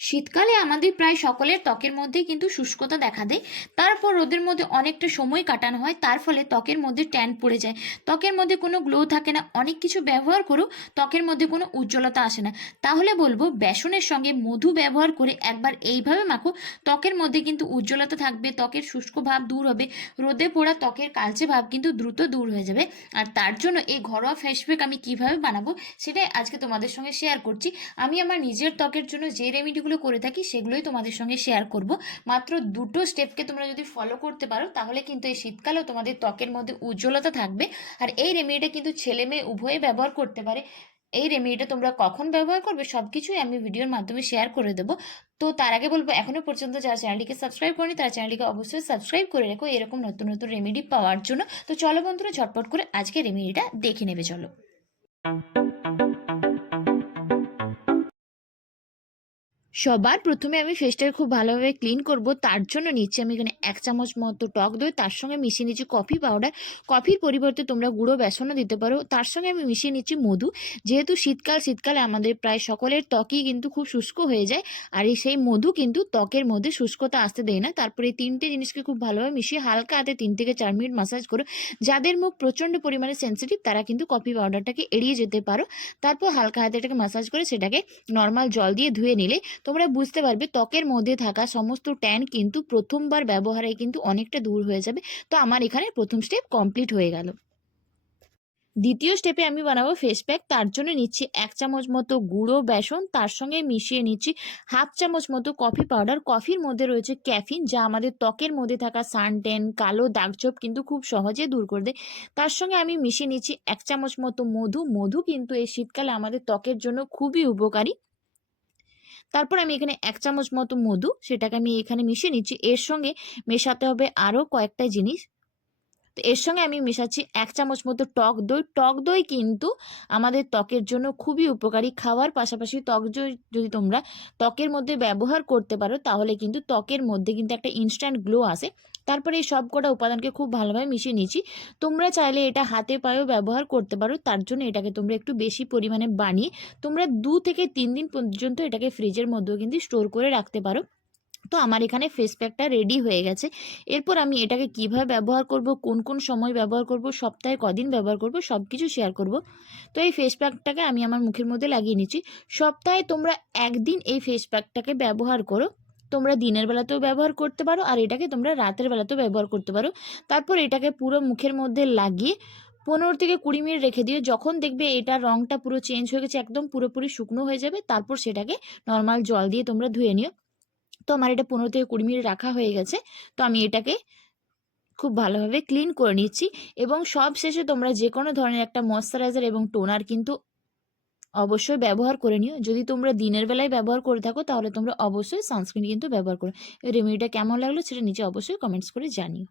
শীতকালে আমাদের প্রায় সকলের ত্বকের মধ্যে কিন্তু শুষ্কতা দেখা দেয়। তারপর রোদের মধ্যে অনেকটা সময় কাটানো হয়, তার ফলে ত্বকের মধ্যে ট্যান পড়ে যায়। ত্বকের মধ্যে কোনো গ্লো থাকে না, অনেক কিছু ব্যবহার করেও ত্বকের মধ্যে কোনো উজ্জ্বলতা আসে না। তাহলে বলব, বেসনের সঙ্গে মধু ব্যবহার করে একবার এইভাবে মাখো, ত্বকের মধ্যে কিন্তু উজ্জ্বলতা থাকবে, ত্বকের শুষ্ক ভাব দূর হবে, রোদে পোড়া ত্বকের কালচে ভাব কিন্তু দ্রুত দূর হয়ে যাবে। আর তার জন্য এই ঘরোয়া ফেস প্যাক আমি কীভাবে বানাবো, সেটাই আজকে তোমাদের সঙ্গে শেয়ার করছি। আমি আমার নিজের ত্বকের জন্য যে রেমেডিগুলো করে থাকি, সেগুলোই তোমাদের সঙ্গে শেয়ার করব। মাত্র দুটো স্টেপকে তোমরা যদি ফলো করতে পারো, তাহলে কিন্তু এই শীতকালেও তোমাদের ত্বকের মধ্যে উজ্জ্বলতা থাকবে। আর এই রেমেডিটা কিন্তু ছেলে মেয়ে উভয়ে ব্যবহার করতে পারে। এই রেমেডিটা তোমরা কখন ব্যবহার করবে সব কিছুই আমি ভিডিওর মাধ্যমে শেয়ার করে দেবো। তো তার আগে বলব এখনও পর্যন্ত যারা চ্যানেলটিকে সাবস্ক্রাইব করেনি, তারা চ্যানেলটিকে অবশ্যই সাবস্ক্রাইব করে রেখো এরকম নতুন নতুন রেমেডি পাওয়ার জন্য। তো চলো বন্ধুরা, ঝটপট করে আজকে রেমেডিটা দেখে নেবে, চলো। সবার প্রথমে আমি ফেসটাকে খুব ভালোভাবে ক্লিন করব, তার জন্য নিচ্ছি আমি এখানে এক চামচ মতো টক দই, তার সঙ্গে মিশিয়ে নিচ্ছি কফি পাউডার কফির পরিবর্তে তোমরা গুঁড়ো বেসনও দিতে পারো, তার সঙ্গে আমি মিশিয়ে নিচ্ছি মধু। যেহেতু শীতকাল, শীতকালে আমাদের প্রায় সকলের ত্বকই কিন্তু খুব শুষ্ক হয়ে যায়, আর এই সেই মধু কিন্তু ত্বকের মধ্যে শুষ্কতা আসতে দেয় না। তারপরে এই তিনটে জিনিসকে খুব ভালোভাবে মিশিয়ে হালকা হাতে তিন থেকে চার মিনিট মাসাজ করো। যাদের মুখ প্রচণ্ড পরিমাণে সেন্সিটিভ তারা কিন্তু কফি পাউডারটাকে এড়িয়ে যেতে পারো। তারপর হালকা হাতে এটাকে মাসাজ করে সেটাকে নর্মাল জল দিয়ে ধুয়ে নিলে তোমরা বুঝতে পারবে ত্বকের মধ্যে থাকা সমস্ত ট্যান কিন্তু প্রথমবার ব্যবহারে কিন্তু অনেকটা দূর হয়ে যাবে। তো আমার এখানে প্রথম স্টেপ কমপ্লিট হয়ে গেল। দ্বিতীয় স্টেপে আমি বানাবো ফেস প্যাক তার জন্য নিচ্ছি এক চামচ মতো গুঁড়ো বেসন, তার সঙ্গে মিশিয়ে নিচ্ছি হাফ চামচ মতো কফি পাউডার কফির মধ্যে রয়েছে ক্যাফিন যা আমাদের ত্বকের মধ্যে থাকা সানটেন কালো দাগছোপ কিন্তু খুব সহজে দূর করে দেয়। তার সঙ্গে আমি মিশিয়ে নিচ্ছি এক চামচ মতো মধু। মধু কিন্তু এই শীতকালে আমাদের ত্বকের জন্য খুবই উপকারী। তারপর আমি এখানে এক চামচ মতো মধু, সেটাকে আমি এখানে মিশিয়ে নিচ্ছি। এর সঙ্গে মেশাতে হবে আরও কয়েকটা জিনিস। তো এর সঙ্গে আমি মেশাচ্ছি এক চামচ মতো টক দই। টক দই কিন্তু আমাদের ত্বকের জন্য খুবই উপকারী। খাওয়ার পাশাপাশি ত্বক যদি তোমরা ত্বকের মধ্যে ব্যবহার করতে পারো, তাহলে কিন্তু ত্বকের মধ্যে কিন্তু একটা ইনস্ট্যান্ট গ্লো আসে। তারপরে এই সব কটা উপাদানকে খুব ভালোভাবে মিশিয়ে নিচ্ছি তোমরা চাইলে এটা হাতে পায়েও ব্যবহার করতে পারো। তার জন্য এটাকে তোমরা একটু বেশি পরিমাণে বানিয়ে তোমরা দু থেকে তিন দিন পর্যন্ত এটাকে ফ্রিজের মধ্যেও কিন্তু স্টোর করে রাখতে পারো। তো আমার এখানে ফেস প্যাকটা রেডি হয়ে গেছে। এরপর আমি এটাকে কীভাবে ব্যবহার করব, কোন কোন সময় ব্যবহার করব, সপ্তাহে কদিন ব্যবহার করব সব কিছু শেয়ার করব। তো এই ফেস প্যাকটাকে আমি আমার মুখের মধ্যে লাগিয়ে নিচ্ছি। সপ্তাহে তোমরা একদিন এই ফেস প্যাকটাকে ব্যবহার করো। তোমরা দিনের বেলাতেও ব্যবহার করতে পারো আর এটাকে তোমরা রাতের বেলাতেও ব্যবহার করতে পারো। তারপর এটাকে পুরো মুখের মধ্যে লাগিয়ে পনেরো থেকে কুড়ি মিনিট রেখে দিও। যখন দেখবে এটা রঙটা পুরো চেঞ্জ হয়ে গেছে, একদম পুরোপুরি শুকনো হয়ে যাবে, তারপর সেটাকে নর্মাল জল দিয়ে তোমরা ধুয়ে নিও। তো আমার এটা পনেরো থেকে কুড়ি মিনিট রাখা হয়ে গেছে। তো আমি এটাকে খুব ভালোভাবে ক্লিন করে নিচ্ছি এবং সব শেষে তোমরা যে কোনো ধরনের একটা ময়শ্চারাইজার এবং টোনার কিন্তু অবশ্যই ব্যবহার করে নিও। যদি তোমরা দিনের বেলায় ব্যবহার করে থাকো তাহলে তোমরা অবশ্যই সানস্ক্রিন কিন্তু ব্যবহার করো। রেমেডিটা কেমন লাগল সেটা নিচে অবশ্যই কমেন্টস করে জানিও।